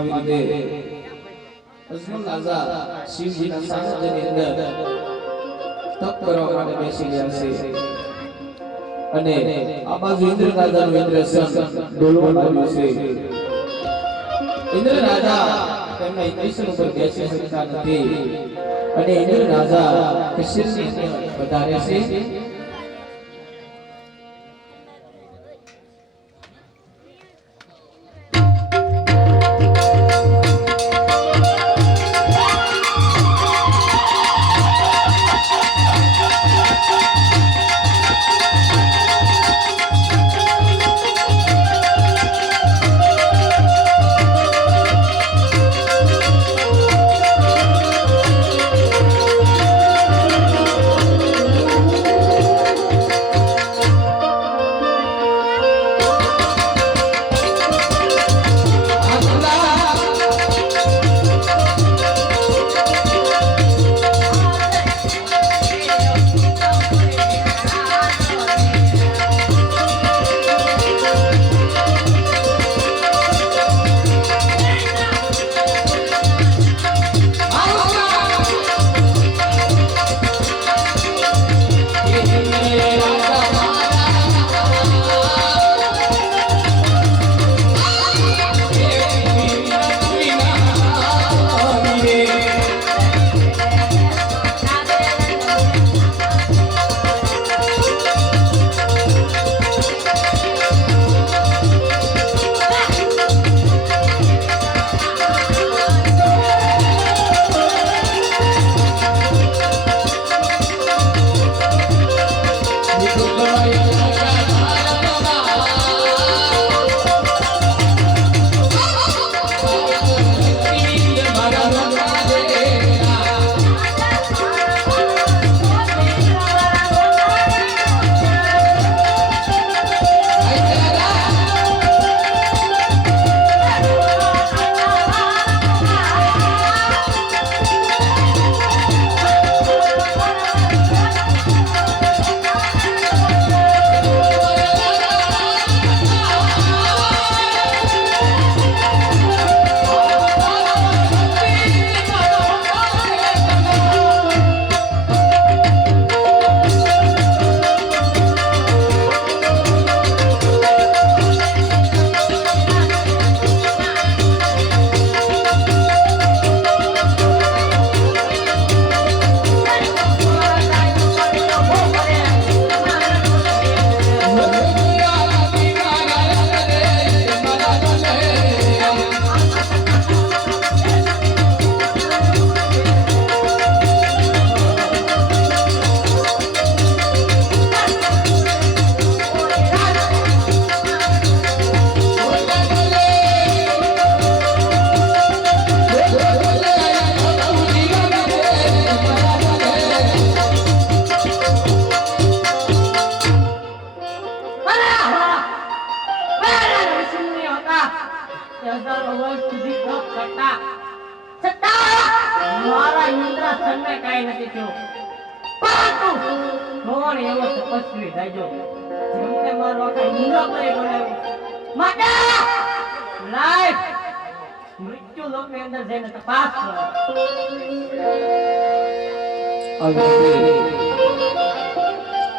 આવી રીતે અજમલ રાજા શિવજીના સાનિધ્યની અંદર તપ કરવા માટે બેસી ગયા છે અને આ બાજુ ઇન્દ્ર રાજાનું ઇન્દ્રસન ડોલવા લાગ્યું છે. ઇન્દ્ર રાજા તેમના ઇન્દ્રસન ઉપર બેસી શકતા નથી અને ઇન્દ્ર રાજા કૃષ્ણને વધારે છે.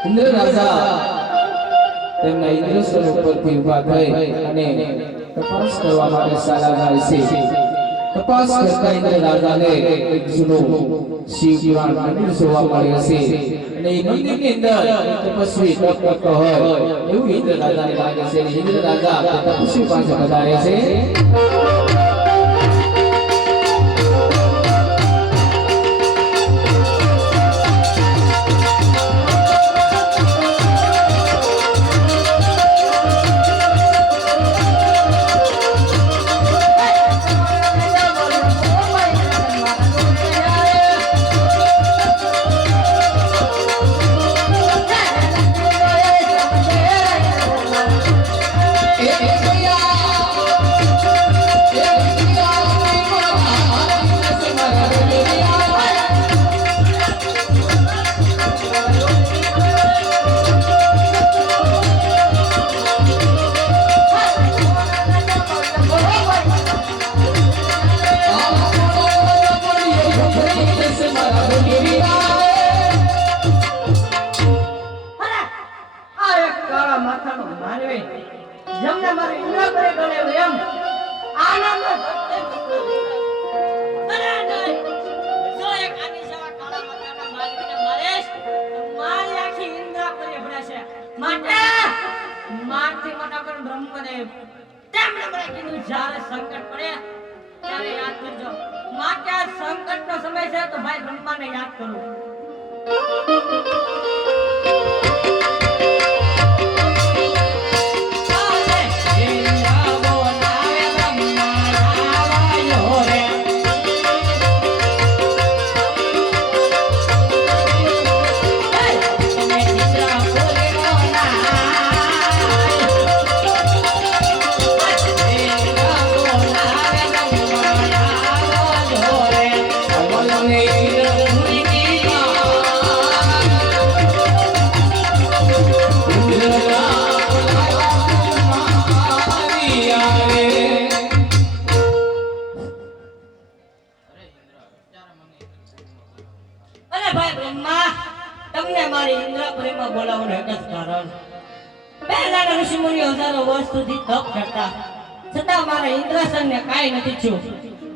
ઇન્દ્ર રાજા તેમના ઇન્દ્રસન ઉપરથી ઊભા થઈ અને તપાસ કરવા માટે સારા જાય છે. તપાસ કરતા ઇન્દ્ર રાજાને એક જૂનું શિવ પુરાણ મંદિર જોવા મળે છે અને એ મંદિરની અંદર તપસ્વી તપ કરતો હોય એવું ઇન્દ્ર રાજાને લાગે છે. ઇન્દ્ર રાજા તપસ્વી પાસે પધારે છે. ઇન્દ્રપુરી ડોલે એમ આનંદ અરે નહીં જો એક આની સેવા કાળા માતાના માલિકને મારેશ મારી આખી ઇન્દ્રપુરી ભળે છે માટે મારથી મોટા પણ બ્રહ્મદેવ તેમણે મને કીધું જ્યારે સંકટ પડે ત્યારે યાદ કરજો માટે આ સંકટનો સમય છે તો ભાઈ બ્રહ્માને યાદ કરો તમને મારી ઇન્દ્રપુરીમાં બોલાવવાનું એક જ કારણ પહેલાના ઋષિમુનિઓ હજારો વર્ષ સુધી તપ કરતા છતાં મારા ઇન્દ્રાસનને કાંઈ નથી થયું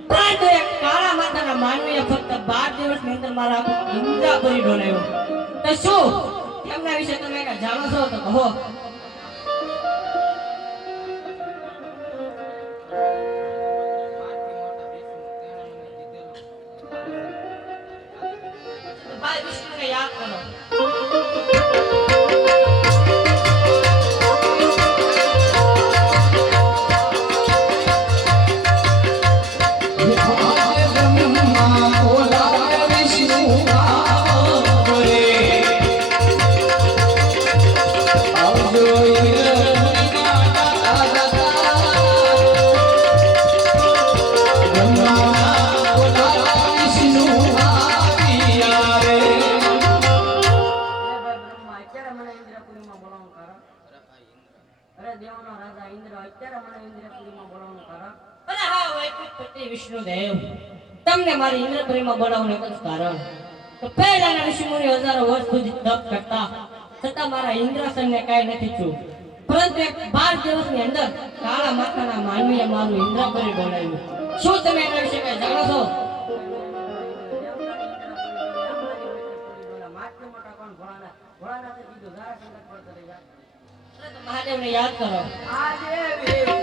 પરંતુ એક કાળા માતાના માનવીએ ફક્ત 12 દિવસની અંદર મારા ઇન્દ્રપુરી ડોલાવ્યો તો શું તેમના વિશે તમે કઈ જાણો છો તો કહો ભાઈ વિષ્ણુને યાદ કરો વિષ્ણુદેવ તમને મારી ઇન્દ્રપુરીમાં બોલાવવાનું એક જ કારણ તો પહેલાના ઋષિમુનિઓ હજારો વર્ષ સુધી તપ કરતા છતાં મારા ઇન્દ્રાસનને કાંઈ નથી થયું પરંતુ એક 12 દિવસની અંદર કાળા માતાના માનવીએ મારું ઇન્દ્રપુરી બોલાવ્યું શું તમે એના વિશે કઈ જાણો છો મહાદેવને યાદ કરો